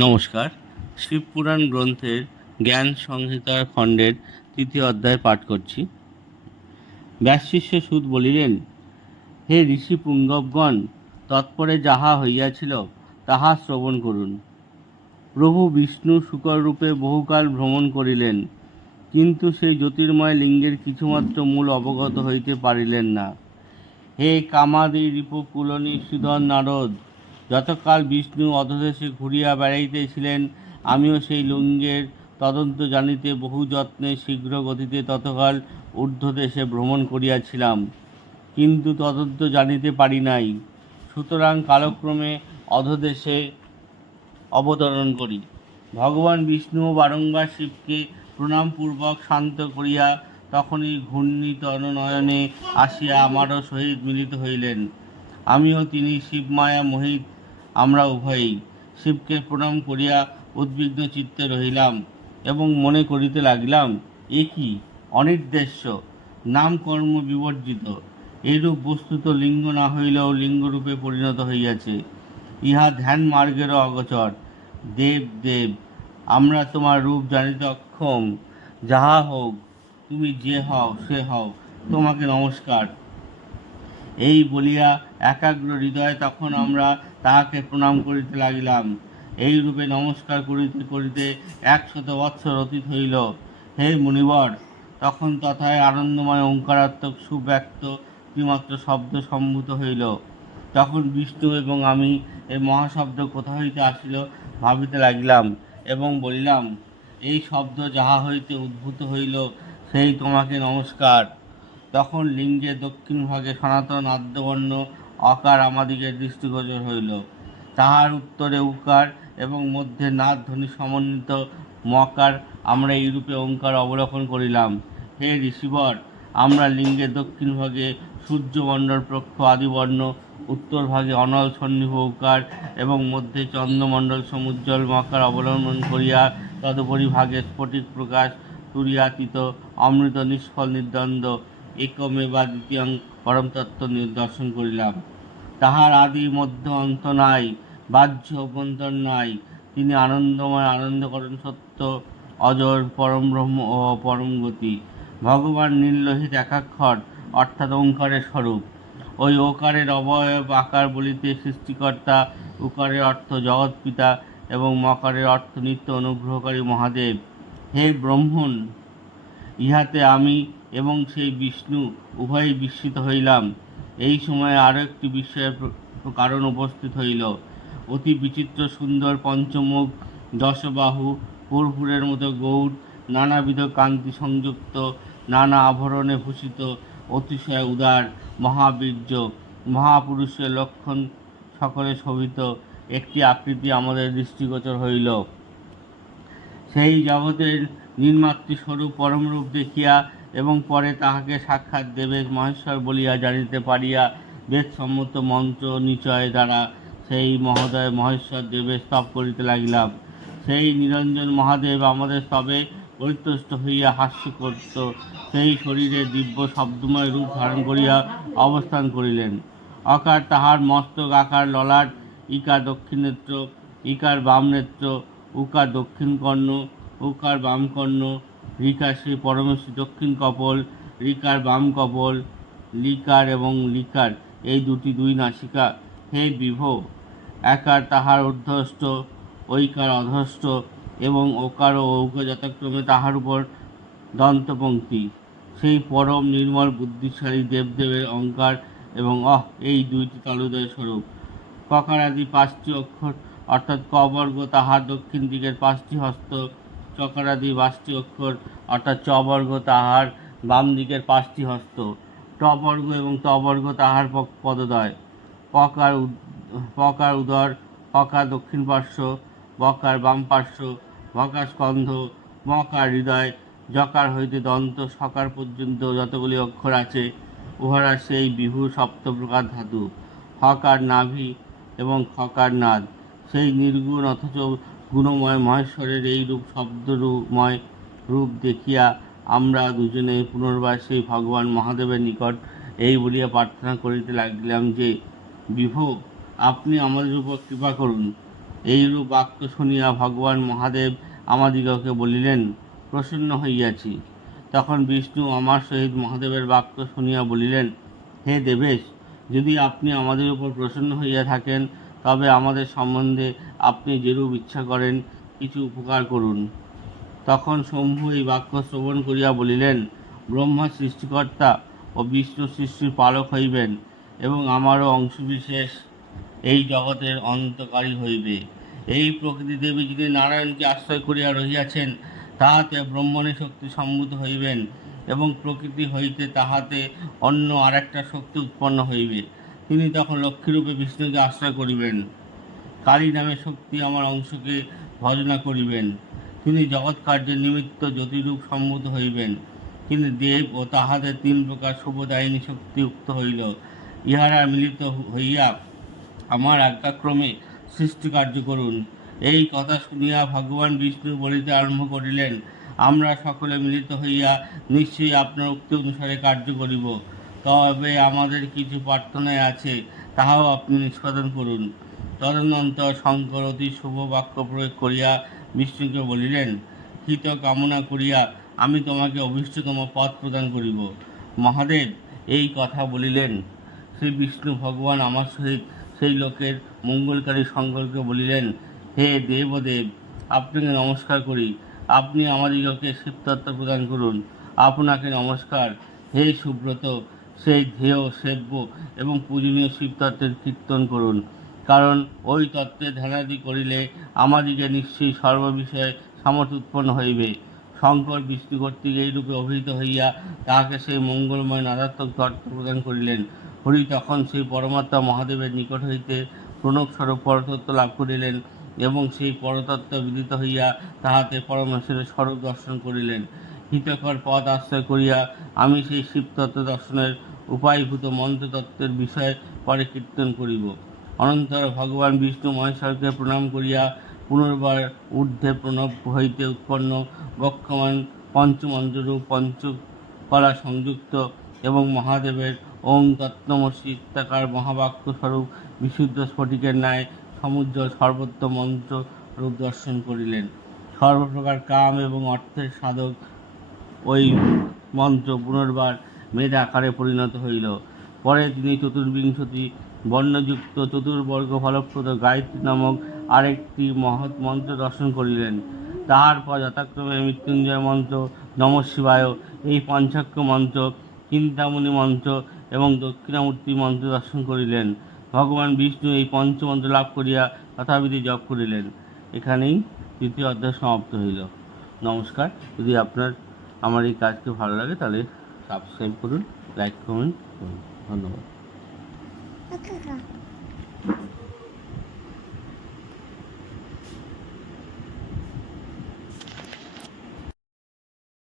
নমস্কার। শিবপুরাণ গ্রন্থের জ্ঞান সংহিতার খণ্ডের ৩য় অধ্যায় পাঠ করছি। ব্যাসশিষ্য সুত বলিলেন, হে ঋষি পুঙ্গবগণ, তৎপরে যাহা হইয়াছিল তাহা শ্রবণ করুন। প্রভু বিষ্ণু শূকররূপে বহুকাল ভ্রমণ করিলেন, কিন্তু সেই জ্যোতির্ময় লিঙ্গের কিছুমাত্র মূল অবগত হইতে পারিলেন না। হে কামাদি রিপুকুলনি সুধন নারদ, যতকাল বিষ্ণু অধদেশে ঘুরিয়া বেড়াইতেছিলেন, আমিও সেই লিঙ্গের তদন্ত জানিতে বহু যত্নে শীঘ্র গতিতে ততকাল ঊর্ধ্বদেশে ভ্রমণ করিয়াছিলাম, কিন্তু তদন্ত জানিতে পারি নাই। সুতরাং কালক্রমে অধদেশে অবতরণ করি। ভগবান বিষ্ণু বারংবার শিবকে প্রণামপূর্বক শান্ত করিয়া তখনই ঘূর্ণিত নয়নে আসিয়া আমারও সহিত মিলিত হইলেন। আমিও তিনি শিবমায়া মোহিত, আমরা উভয়েই। শিবকে প্রণাম করিয়া উদ্বিগ্ন চিত্তে রহিলাম এবং মনে করিতে লাগিলাম, এ কি অনির্দেশ্য, নামকর্ম বিবর্জিত। এইরূপ বস্তুত লিঙ্গ না হইলেও লিঙ্গরূপে পরিণত হইয়াছে। ইহা ধ্যান মার্গেরও অগোচর। দেব দেব, আমরা তোমার রূপ জানিতে অক্ষম। যাহা হোক, তুমি যে হও সে হও, তোমাকে নমস্কার। এই বলিয়া একাগ্র হৃদয়ে তখন আমরা তাহাকে প্রণাম করিতে লাগিলাম। এই রূপে নমস্কার করিতে করিতে 100 বৎসর অতীত হইল। হে মুনিবর, তখন তথায় আনন্দময় ওঙ্কারাত্মক সুব্যক্ত ত্রিমাত্র শব্দ সম্ভূত হইল। তখন বিষ্ণু এবং আমি এই মহাশব্দ কোথা হইতে আসিল ভাবিতে লাগিলাম এবং বলিলাম, এই শব্দ যাহা হইতে উদ্ভূত হইল সেই তোমাকে নমস্কার। তখন লিঙ্গের দক্ষিণ ভাগে সনাতন আদ্যবর্ণ অকার আমাদিগের দৃষ্টিগোচর হইল। তাহার উত্তরে উকার এবং মধ্যে নাদ ধ্বনি সমন্বিত মকার। আমরা এইরূপে ওঙ্কার অবলোকন করিলাম। হে ঋষিবর, আমরা লিঙ্গের দক্ষিণ ভাগে সূর্যমণ্ডল প্রক্ষ আদিবর্ণ, উত্তর ভাগে অনল সন্নিভ উকার এবং মধ্যে চন্দ্রমণ্ডল সমুজ্জ্বল মকার অবলম্বন করিয়া তদুপরি ভাগে স্ফটিক প্রকাশ তুরিয়াতীত অমৃত নিষ্ফল নির্দ্বন্দ্ব একমেবা দ্বিতীয়ং পরমতত্ত্ব দর্শন করিলাম। তাহার আদি মধ্য অন্ত নাই, বাহ্য অভ্যন্তর নাই। তিনি আনন্দময়, আনন্দকরণ সত্য, অজর, পরম ব্রহ্ম ও পরম গতি। ভগবান নির্লোহিত একাক্ষর, অর্থাৎ ওঙ্কারের স্বরূপ। ওই ওকারের অবয়ব আকার বলিতে সৃষ্টিকর্তা, উকারের অর্থ জগৎপিতা এবং মকারের অর্থ নিত্য অনুগ্রহকারী মহাদেব। হে ব্রহ্মণ, ইহাতে আমি এবং সেই বিষ্ণু উভয়ই বিস্মিত হইলাম। এই সময়ে আরও একটি বিস্ময়ের কারণ উপস্থিত হইল। অতি বিচিত্র সুন্দর পঞ্চমুখ, দশবাহু, কর্পূরের মতো গৌর, নানাবিধ কান্তি সংযুক্ত, নানা আভরণে ভূষিত, অতিশয় উদার, মহাবীর্য, মহাপুরুষের লক্ষণ সকলে শোভিত একটি আকৃতি আমাদের দৃষ্টিগোচর হইল। সেই জগতের নির্মাতৃস্বরূপ পরমরূপ দেখিয়া এবং পরে তাহাকে সাক্ষাৎ দেবেশ মহেশ্বর বলিয়া জানিতে পারিয়া বেদসম্মত মন্ত্র নিচয় দ্বারা সেই মহোদয় মহেশ্বর দেবের স্তব করিতে লাগিলাম। সেই নিরঞ্জন মহাদেব আমাদের স্তবে পরিতুষ্ট হইয়া হাস্য করিত সেই শরীরে দিব্য শব্দময় রূপ ধারণ করিয়া অবস্থান করিলেন। অকার তাহার মস্তক আকার ললাট, ইকার দক্ষিণ নেত্র, ইকার বাম নেত্র, উকার দক্ষিণ কর্ণ, উকার বাম কর্ণ, ঋকার শ্রী পরমেশ্বর দক্ষিণ কপল, ঋকার বাম কপল, লিকার এবং লিকার এই দুই নাসিকা। হে বিভো, একার তাহার ঊর্ধ্বষ্ট, ঐকার অধস্থ এবং ওকার ও ঔক যথাক্রমে তাহার উপর দন্তপঙ্ক্তি। সেই পরম নির্মল বুদ্ধিশালী দেবদেবের অঙ্কার এবং এই দুইটি তলোদয় স্বরূপ। ককার আদি 5টি অক্ষর অর্থাৎ ক বর্গ তাহার দক্ষিণ দিকের 5টি হস্ত, চকারাদি 5টি অক্ষর অর্থাৎ চ বর্গ তাহার বাম দিকের 5টি হস্ত, ট বর্গ এবং ত বর্গ তাহার পদদ্বয়, পকার উদর, হকার দক্ষিণ পার্শ্ব, বকার বাম পার্শ্ব, ভকার স্কন্ধ, মকার হৃদয়, জকার হইতে দন্ত সকার পর্যন্ত যতগুলি অক্ষর আছে উহারা সেই বিভুর সপ্তপ্রকার ধাতু। হকার নাভি এবং খকার নাদ। সেই নির্গুণ অথচ গুণময় মহেশ্বরের এই রূপ শব্দময় রূপ দেখিয়া আমরা দুজনে পুনর্বার সেই ভগবান মহাদেবের নিকট এই বলিয়া প্রার্থনা করিতে লাগিলাম যে, বিভো, আপনি আমাদের উপর কৃপা করুন। এইরূপ বাক্য শুনিয়া ভগবান মহাদেব আমাদিগকে বলিলেন, প্রসন্ন হইয়াছি। তখন বিষ্ণু আমার সহিত মহাদেবের বাক্য শুনিয়া বলিলেন, হে দেবেশ, যদি আপনি আমাদের উপর প্রসন্ন হইয়া থাকেন, তবে আমাদের সম্বন্ধে আপনি যেরূপ ইচ্ছা করেন কিছু উপকার করুন। তখন শম্ভু এই বাক্য শ্রবণ করিয়া বলিলেন, ব্রহ্মা সৃষ্টিকর্তা ও বিষ্ণু সৃষ্টির পালক হইবেন, এবং আমারও অংশবিশেষ এই জগতের অন্তকারী হইবে। এই প্রকৃতি দেবী যিনি নারায়ণকে আশ্রয় করিয়া রহিয়াছেন, তাহাতে ব্রহ্মণী শক্তি সম্ভূত হইবেন, এবং প্রকৃতি হইতে তাহাতে অন্য আর একটা শক্তি উৎপন্ন হইবে। তিনি তখন লক্ষ্মীরূপে বিষ্ণুকে আশ্রয় করিবেন। কালী নামে শক্তি আমার অংশকে ভজনা করিবেন। তিনি জগৎ কার্যের নিমিত্ত জ্যোতিরূপ সম্ভূত হইবেন। তিনি দেব ও তাহাদের 3 প্রকার শুভদায়িনী শক্তি উক্ত হইল। ইহারা মিলিত হইয়া আমার আজ্ঞাক্রমে সৃষ্টি কার্য করুন। এই কথা শুনিয়া ভগবান বিষ্ণু বলিতে আরম্ভ করিলেন, আমরা সকলে মিলিত হইয়া নিশ্চয়ই আপনার উক্তি অনুসারে কার্য করিব। তবে আমাদের কিছু প্রার্থনায় আছে, তাহাও আপনি নিষ্পাদন করুন। তদনন্তর শঙ্কর অতি শুভ বাক্য প্রয়োগ করিয়া বিষ্ণুকে বলিলেন, হিত কামনা করিয়া আমি তোমাকে অভীষ্টতম পদ প্রদান করিব। মহাদেব এই কথা বলিলেন। শ্রী বিষ্ণু ভগবান আমার সহিত সেই লোকের মঙ্গলকারী শঙ্করকে বলিলেন, হে দেবদেব, আপনাকে নমস্কার করি। আপনি আমাদিগকে শিবতত্ত্ব প্রদান করুন। আপনাকে নমস্কার, হে সুব্রত, সেই ধ্যেয় সেব্য এবং পূজনীয় শিবতত্ত্বের কীর্তন করুন। কারণ ওই তত্ত্বে ধ্যানাদি করিলে আমাদিকে নিশ্চয়ই সর্ববিষয়ে সামর্থ্য উৎপন্ন হইবে। শঙ্কর বিষ্ণু কর্তৃক এইরূপে অভিহিত হইয়া তাহাকে সেই মঙ্গলময় নাদাত্মক তত্ত্ব প্রদান করিলেন। হরি তখন সেই পরমাত্মা মহাদেবের নিকট হইতে প্রণবস্বরূপ পরতত্ত্ব লাভ করিলেন, এবং সেই পরতত্ত্ব বিদিত হইয়া তাহাতে পরমেশ্বরের স্বরূপ দর্শন করিলেন। হিতকর পদ আশ্রয় করিয়া আমি সেই শিবতত্ত্ব দর্শনের উপায়ভূত মন্ত্রতত্ত্বের বিষয় পরে কীর্তন করিব। অনন্তর ভগবান বিষ্ণু মহেশ্বরকে প্রণাম করিয়া পুনর্বার ঊর্ধ্বে প্রণব হইতে উৎপন্ন বক্ষমান পঞ্চমন্ত্ররূপ পঞ্চকলা সংযুক্ত এবং মহাদেবের ওং তত্ত্বমসি ইত্যাকার মহাবাক্য স্বরূপ বিশুদ্ধ স্ফটিকের ন্যায় সমুজ্জ্বল সর্বোত্তম মন্ত্র রূপ দর্শন করিলেন। সর্বপ্রকার কাম এবং অর্থের সাধক ওই মন্ত্র পুনর্বার মেদ আকারে পরিণত হইল। পরে তিনি চতুর্বিংশতি বর্ণযুক্ত চতুর্বর্গ ফলপ্রদ গায়ত্রী নামক আরেকটি মহৎ মন্ত্র দর্শন করিলেন। তাহার পর যথাক্রমে মৃত্যুঞ্জয় মন্ত্র, নমঃ শিবায়, এই পঞ্চাক্ষ মন্ত্র, চিন্তামণি মন্ত্র এবং দক্ষিণামূর্তি মন্ত্র দর্শন করিলেন। ভগবান বিষ্ণু এই পঞ্চমন্ত্র লাভ করিয়া যথাবিধি জপ করিলেন। এখানেই তৃতীয় অধ্যায় সমাপ্ত হইল। নমস্কার। যদি আপনার আমার এই কাজকে ভালো লাগে তাহলে সাবস্ক্রাইব করুন, লাইক কমেন্ট করুন। ধন্যবাদ।